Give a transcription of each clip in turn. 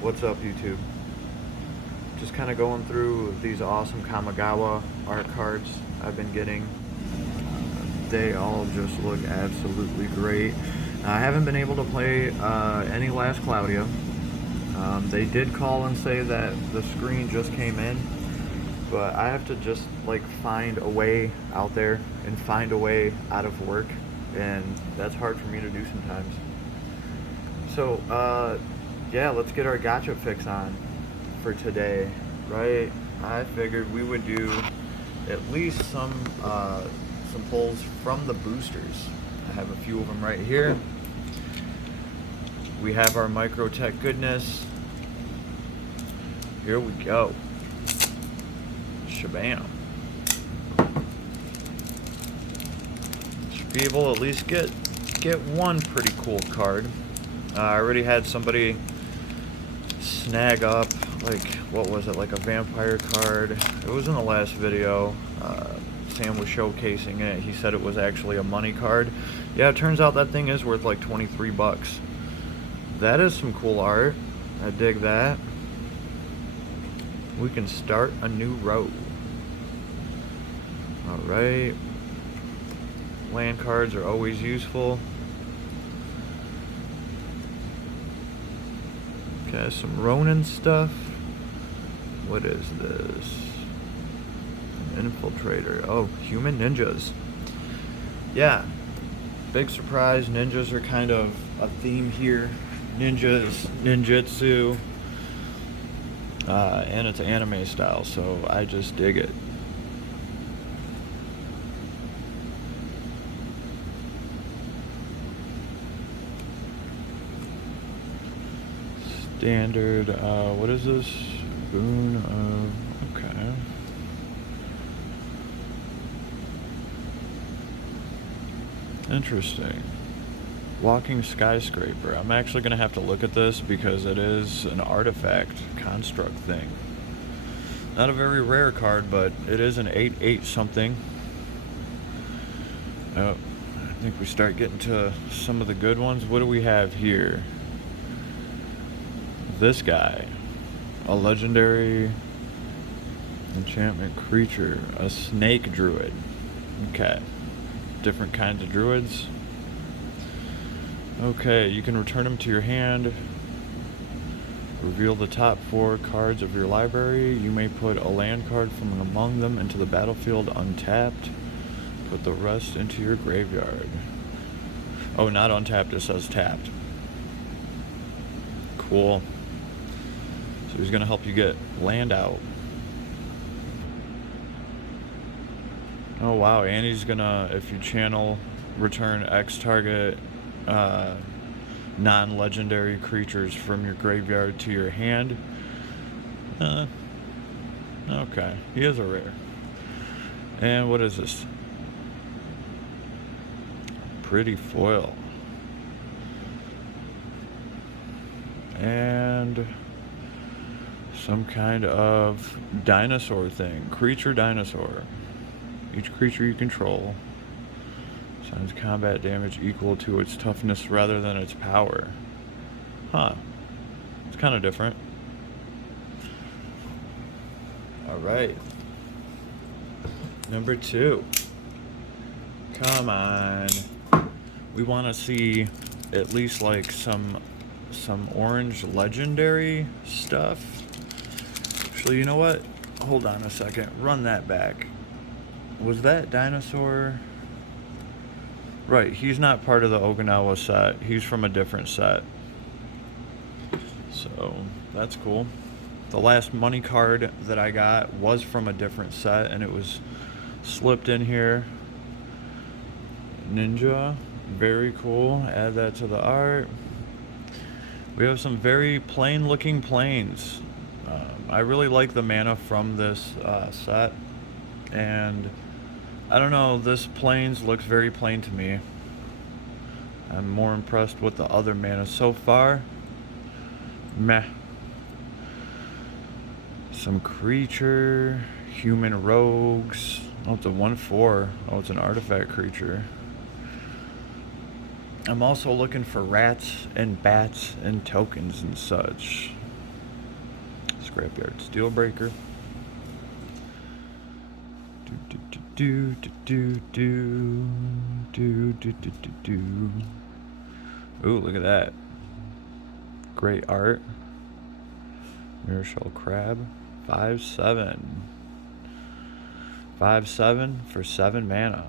What's up, YouTube? Just kind of going through these awesome Kamigawa art cards I've been getting. They all just look absolutely great. I haven't been able to play any Last Claudia. They did call and say that the screen just came in, but I have to just like find a way out there and find a way out of work, and that's hard for me to do sometimes. So, yeah, let's get our gotcha fix on for today, right? I figured we would do at least some pulls from the boosters. I have a few of them right here. We have our Microtech goodness. Here we go. Shabam. Should be able to at least get one pretty cool card. I already had somebody snag up, like, what was it, like a vampire card. It was in the last video. Sam was showcasing it. He said it was actually a money card. Yeah, it turns out that thing is worth like 23 bucks. That is some cool art. I dig that. We can start a new road. Alright. Land cards are always useful. Okay, some Ronin stuff. What is this? An infiltrator. Oh, human ninjas. Yeah. Big surprise. Ninjas are kind of a theme here. Ninjas, ninjutsu. And it's anime style, so I just dig it. Standard, what is this? Boon of, okay. Interesting. Walking skyscraper. I'm actually going to have to look at this because it is an artifact construct thing. Not a very rare card, but it is an 8/8 something. Oh, I think we start getting to some of the good ones. What do we have here? This guy, a legendary enchantment creature, a snake druid. Okay, different kinds of druids. Okay, you can return them to your hand. Reveal the top 4 cards of your library. You may put a land card from among them into the battlefield untapped. Put the rest into your graveyard. Oh, not untapped, it says tapped. Cool. So he's going to help you get land out. Oh wow, and he's going to, if you channel, return X target non-legendary creatures from your graveyard to your hand. Okay, he is a rare. And what is this? Pretty foil. And some kind of dinosaur thing. Creature dinosaur. Each creature you control assigns combat damage equal to its toughness rather than its power. Huh. It's kind of different. Alright. Number 2. Come on. We want to see at least like some orange legendary stuff. Actually, you know what? Hold on a second. Run that back. Was that dinosaur? Right, he's not part of the Okinawa set. He's from a different set. So, that's cool. The last money card that I got was from a different set, and it was slipped in here. Ninja, very cool. Add that to the art. We have some very plain looking planes. I really like the mana from this set, and I don't know, this plains looks very plain to me. I'm more impressed with the other mana so far. Meh. Some creature, human rogues. Oh, it's a 1/4. Oh, it's an artifact creature. I'm also looking for rats and bats and tokens and such. Scrapyard Steelbreaker. Ooh, look at that. Great art. Mirror Shell Crab. 5/7. 5/7 for 7 mana.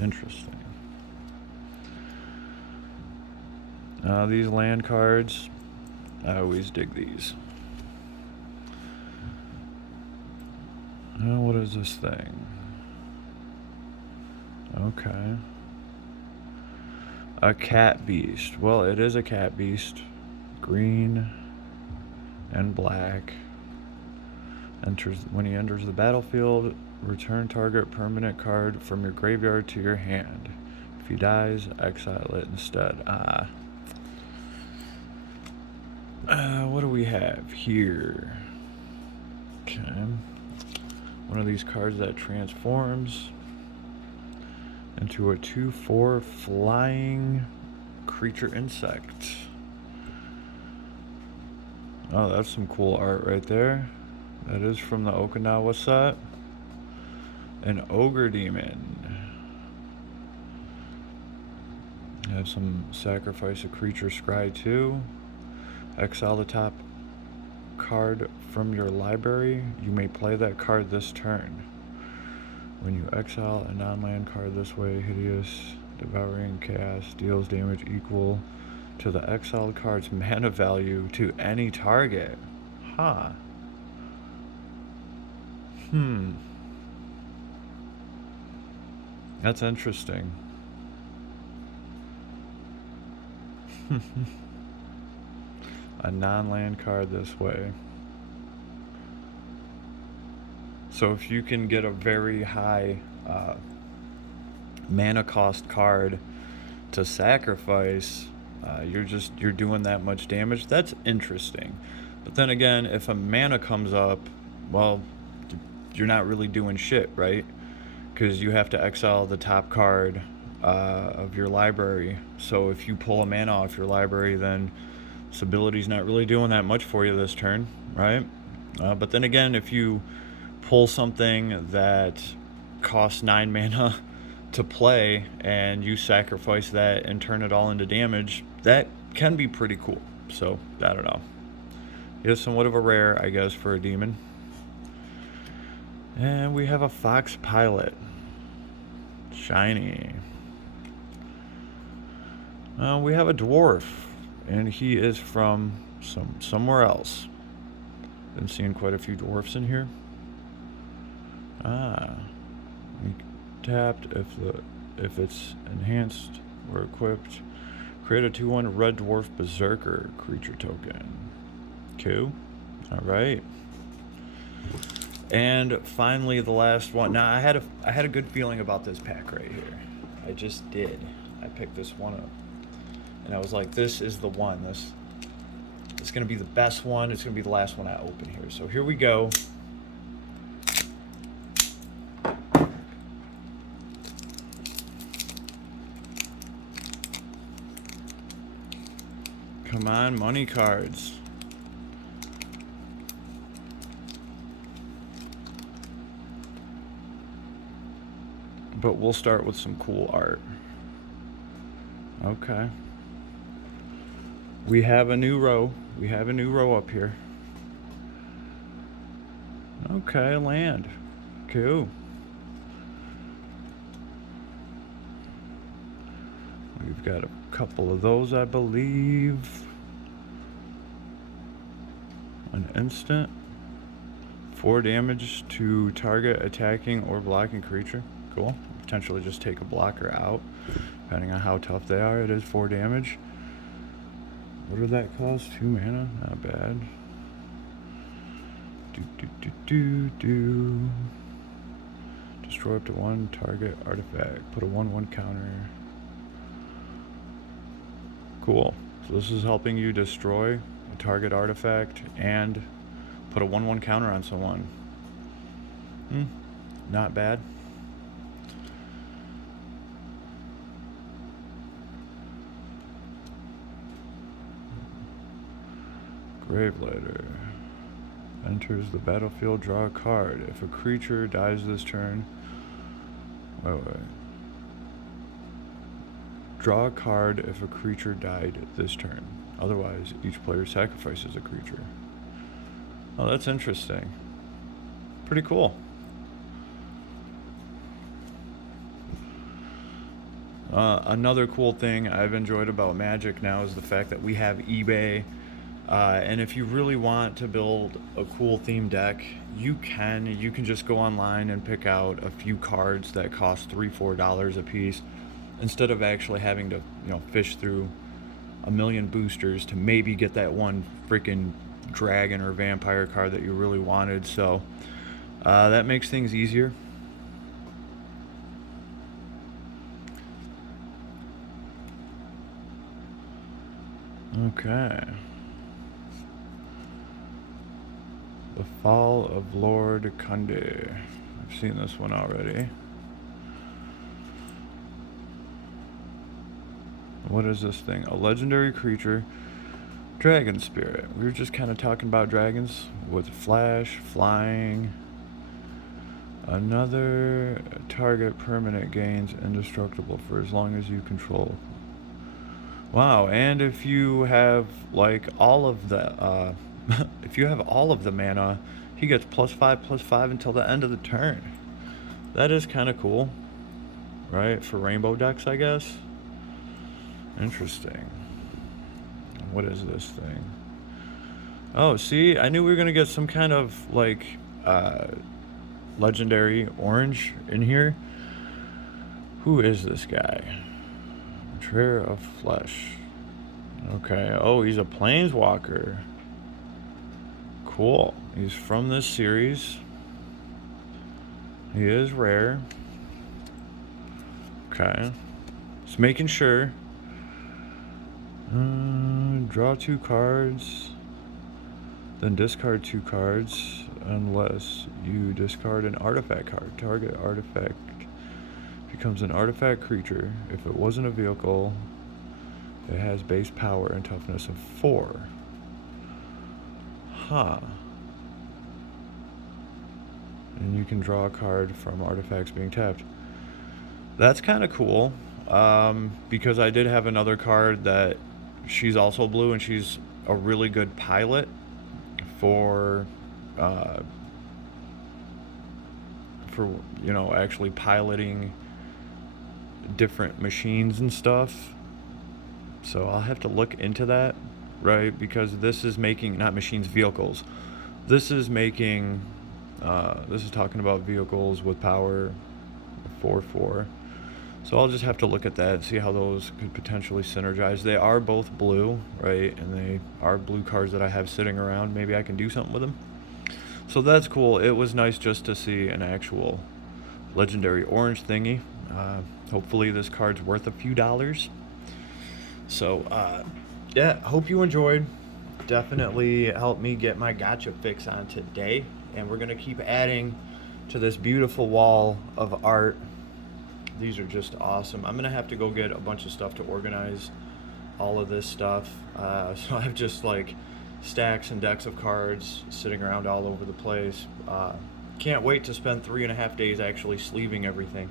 Interesting. These land cards, I always dig these. What is this thing? Okay. A cat beast. Well, it is a cat beast. Green and black. When he enters the battlefield, return target permanent card from your graveyard to your hand. If he dies, exile it instead. What do we have here? Okay. One of these cards that transforms into a 2/4 flying creature insect. Oh, that's some cool art right there. That is from the Okinawa set. An ogre demon. Have some sacrifice a creature scry 2. Exile the top card from your library. You may play that card this turn. When you exile a non-land card this way, Hideous Devouring Chaos deals damage equal to the exiled card's mana value to any target. Huh. That's interesting. A non-land card this way. So if you can get a very high mana cost card to sacrifice, you're doing that much damage. That's interesting. But then again, if a mana comes up, well, you're not really doing shit, right? Because you have to exile the top card of your library. So if you pull a mana off your library, then this ability's not really doing that much for you this turn, right? But then again, if you pull something that costs 9 mana to play and you sacrifice that and turn it all into damage, that can be pretty cool. So, I don't know. It is somewhat of a rare, I guess, for a demon. And we have a Fox Pilot. Shiny. We have a dwarf, and he is from somewhere else. Been seeing quite a few dwarfs in here. Tapped if it's enhanced or equipped. Create a 2/1 red dwarf berserker creature token. Cool. All right. And finally, the last one. Now, I had a good feeling about this pack right here. I just did. I picked this one up, and I was like, "This is the one. This is gonna be the best one. It's gonna be the last one I open here." So here we go. Come on, money cards. But we'll start with some cool art. Okay. We have a new row. We have a new row up here. Okay, land. Cool. We've got a couple of those, I believe. An instant. 4 damage to target attacking or blocking creature. Cool. Potentially just take a blocker out. Depending on how tough they are, it is 4 damage. What did that cost? 2 mana? Not bad. Destroy up to 1 target artifact. Put a 1/1 counter. Cool. So this is helping you destroy a target artifact and put a 1/1 counter on someone. Not bad. Gravelighter. Enters the battlefield, draw a card. If a creature dies this turn... Wait. Draw a card if a creature died this turn. Otherwise, each player sacrifices a creature. Oh, that's interesting. Pretty cool. Another cool thing I've enjoyed about Magic now is the fact that we have eBay. And if you really want to build a cool theme deck, you can just go online and pick out a few cards that cost $3-4 a piece, instead of actually having to, fish through a million boosters to maybe get that one freaking dragon or vampire card that you really wanted. So that makes things easier. Okay. The Fall of Lord Kunde. I've seen this one already. What is this thing? A legendary creature. Dragon Spirit. We were just kind of talking about dragons with flash, flying. Another target permanent gains indestructible for as long as you control. Wow, and if you have like all of the if you have all of the mana, he gets +5/+5 until the end of the turn. That is kind of cool, right? For rainbow decks, I guess. Interesting. What is this thing? Oh, see, I knew we were gonna get some kind of like legendary orange in here. Who is this guy? Betrayer of Flesh. Okay. Oh, he's a planeswalker. Cool. He's from this series. He is rare. Okay. Just making sure. Draw 2 cards. Then discard 2 cards unless you discard an artifact card. Target artifact becomes an artifact creature. If it wasn't a vehicle, it has base power and toughness of 4. Huh. And you can draw a card from artifacts being tapped. That's kind of cool, because I did have another card that she's also blue, and she's a really good pilot for actually piloting different machines and stuff. So I'll have to look into that, right? Because this is making, not machines, vehicles. This is making, this is talking about vehicles with power 4/4. So I'll just have to look at that and see how those could potentially synergize. They are both blue, right? And they are blue cards that I have sitting around. Maybe I can do something with them. So that's cool. It was nice just to see an actual legendary orange thingy. Hopefully this card's worth a few dollars. So, yeah, hope you enjoyed. Definitely helped me get my gacha fix on today. And we're going to keep adding to this beautiful wall of art. These are just awesome. I'm going to have to go get a bunch of stuff to organize all of this stuff. So I have just like stacks and decks of cards sitting around all over the place. Can't wait to spend 3.5 days actually sleeving everything.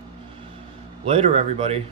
Later, everybody.